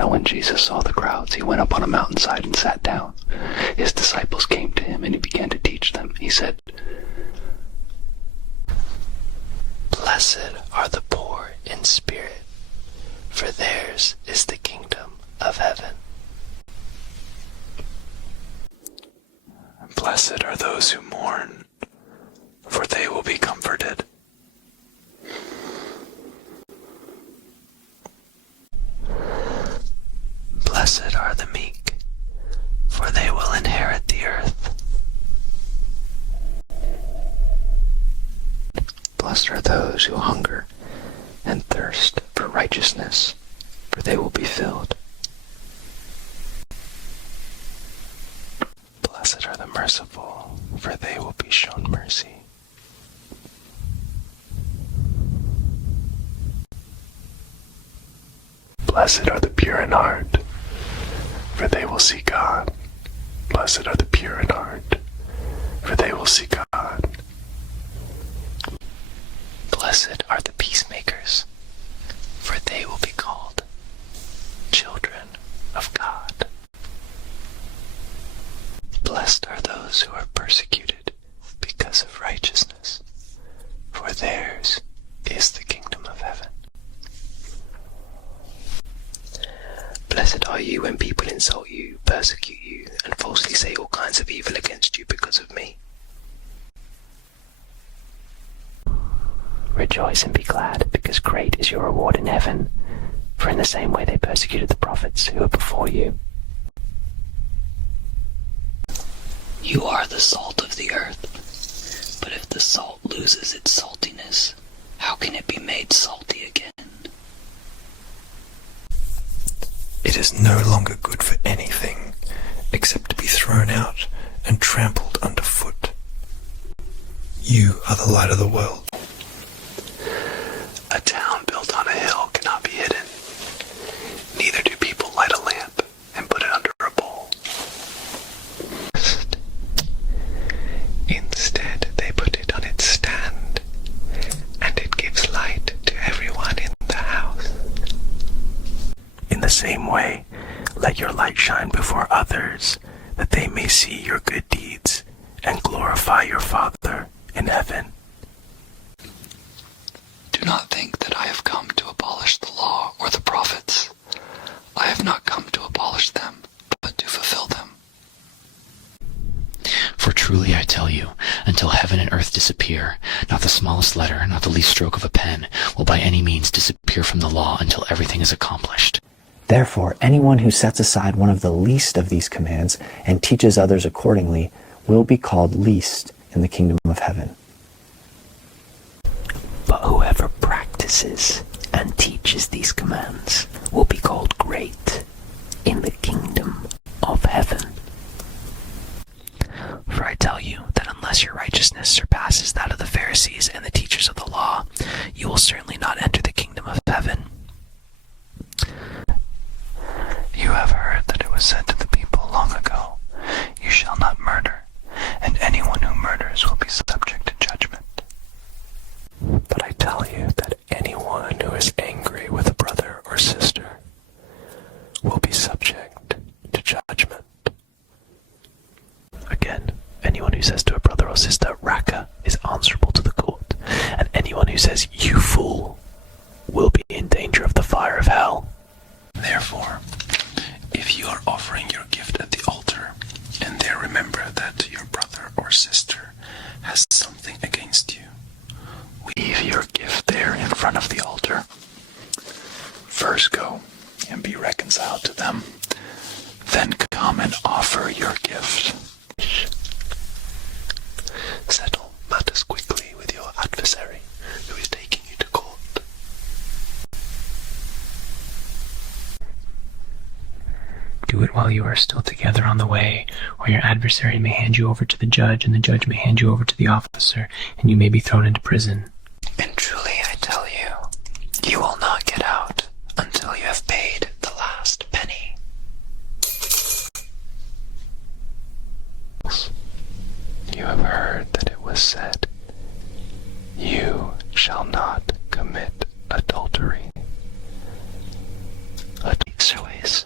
Now when Jesus saw the crowds, he went up on a mountainside and sat down. His disciples came to him, and he began to teach them. He said, "Blessed are the poor in spirit, for theirs is the kingdom of heaven. Blessed are those who mourn, for they will be comforted. Blessed are the meek, for they will inherit the earth. Blessed are those who hunger and thirst for righteousness, for they will be filled. Blessed are the merciful, for they will be shown mercy. Blessed are the pure in heart, for they will see God. Blessed are the pure in heart, for they will see God. Blessed are the peacemakers, for they will be called children of God. Blessed are those who are persecuted because of righteousness, for theirs is the kingdom of heaven. Blessed are you when people insult you, persecute you, and falsely say all kinds of evil against you because of me. Rejoice and be glad, because great is your reward in heaven, for in the same way they persecuted the prophets who were before you. You are the salt of the earth, but if the salt loses its saltiness, how can it be made salty again? It is no longer good for anything except to be thrown out and trampled underfoot. You are the light of the world. A town built on a hill cannot be hidden. Neither do people light a lamp and put it under a bowl. Instead, they put it on its stand, and it gives light to everyone in the house. In the same way, let your light shine before others, that they may see your good deeds and glorify your Father in heaven. Do not think that I have come to abolish the law or the prophets. I have not come to abolish them, but to fulfill them. For truly I tell you, until heaven and earth disappear, not the smallest letter, not the least stroke of a pen, will by any means disappear from the law until everything is accomplished. Therefore, anyone who sets aside one of the least of these commands and teaches others accordingly will be called least in the kingdom of heaven. But whoever practices and teaches these commands will be called great in the kingdom of heaven. For I tell you that unless your righteousness surpasses that of the Pharisees and the teachers of the law, you will certainly not enter the kingdom of heaven. You have heard that it was said to the people long ago, "You shall not murder, and anyone who murders will be subject to judgment." But I tell you that anyone who is angry with a brother or sister will be subject to judgment. Again, anyone who says to a brother or sister, "Raka," is answerable to the court, and anyone who says, "You fool," will be in danger of the fire of hell. Therefore, if you are offering your gift at the altar, and there remember that your brother or sister has something against you, leave your gift there in front of the altar. First go and be reconciled to them. Then come and offer your gift. Settle matters quickly with your adversary who is taking you to court. Do it while you are still together on the way, or your adversary may hand you over to the judge, and the judge may hand you over to the officer, and you may be thrown into prison. And truly I tell you, you will not get out until you have paid the last penny. You have heard that it was said, "You shall not commit adultery." So is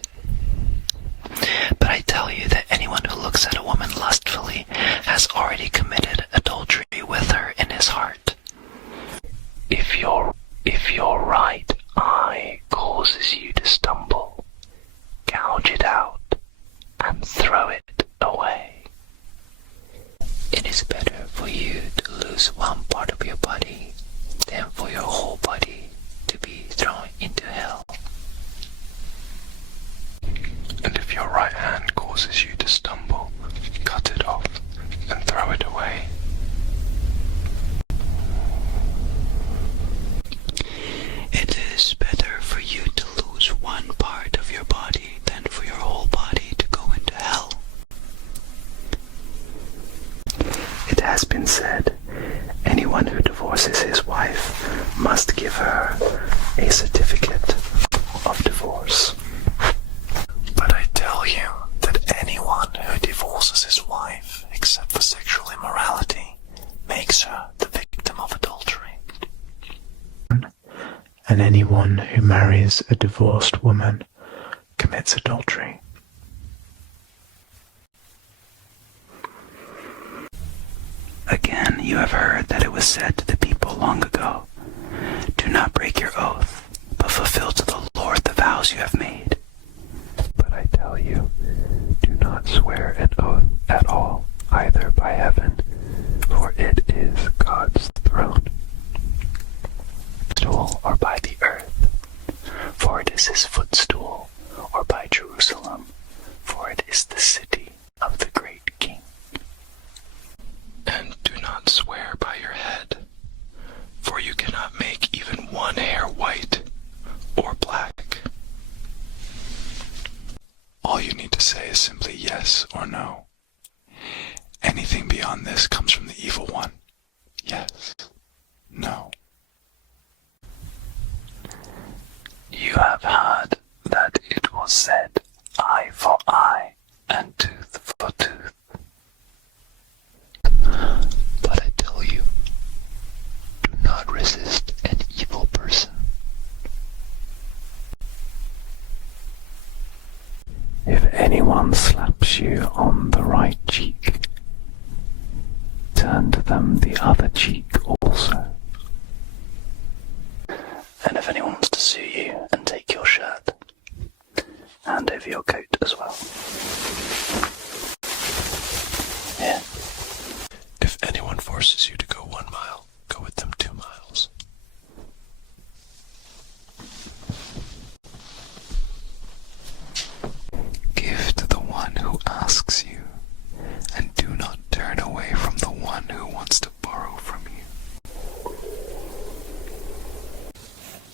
And if your right hand causes you to stumble, cut it off and throw it away. It is better for you to lose one part of your body than for your whole body to go into hell. It has been said, anyone who divorces his wife must give her a certificate of divorce. But I tell you that anyone who divorces his wife, except for sexual immorality, makes her the victim of adultery. And anyone who marries a divorced woman commits adultery. Again, you have heard that it was said to the people long ago, "Do not break your oath, but fulfill to the Lord the vows you have made." But I tell you, do not swear an oath at all, either by heaven, for it is God's throne, Or by the earth, for it is his footstool, or by Jerusalem, for it is the city of the great King. and do not swear by your head, for you cannot make even one hair white or black. All you need to say is simply yes or no. Anything beyond this comes from the evil one. Yes, no. You have heard that it was said, eye for eye and tooth for tooth. But I tell you, do not resist an evil person. If anyone slaps you on the right cheek, turn to them the other cheek also. And if anyone wants to sue you and take your shirt, hand over your coat as well. Here. If anyone forces you to go 1 mile, go with them 2 miles. Give to the one who asks you, and do not turn away from the one who wants to borrow from you.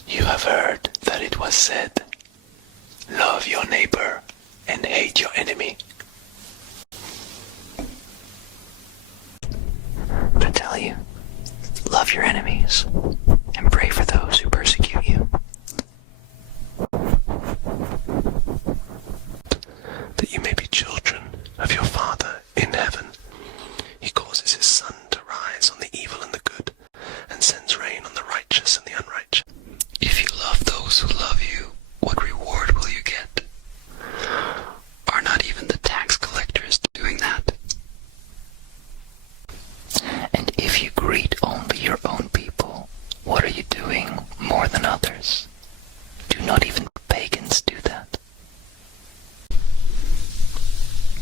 You have heard that it was said, love your neighbor and hate your enemy. But I tell you, love your enemies and pray for those who persecute you, that you may be children of your Father in heaven. He causes his sun to rise on the evil and the good, and sends rain on the righteous and the unrighteous. If you love those who love you, what reward will you get? Are not even the tax collectors doing that? and if you greet only your own people, what are you doing more than others? Do not even pagans do that?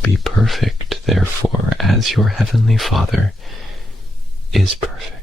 Be perfect, therefore, as your heavenly Father is perfect.